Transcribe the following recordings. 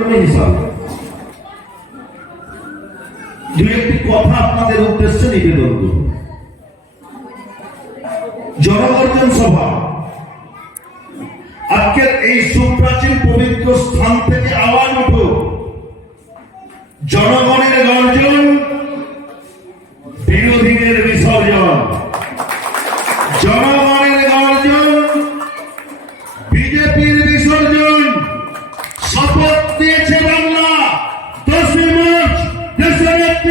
কর্মী হিসাবে দু একটি কথা আপনাদের উদ্দেশ্যে নিবেদন করব। জনগর্জন সভা। আজকের এই সুপ্রাচীন পবিত্র স্থান থেকে আওয়াজ উঠো জনগণের গর্জন, বিরোধীদের বিসর্জন। জনগণের গর্জন, বিজেপির বিসর্জন।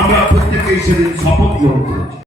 আমরা প্রত্যেকে সেদিন শপথ গ্রহণ করেছি।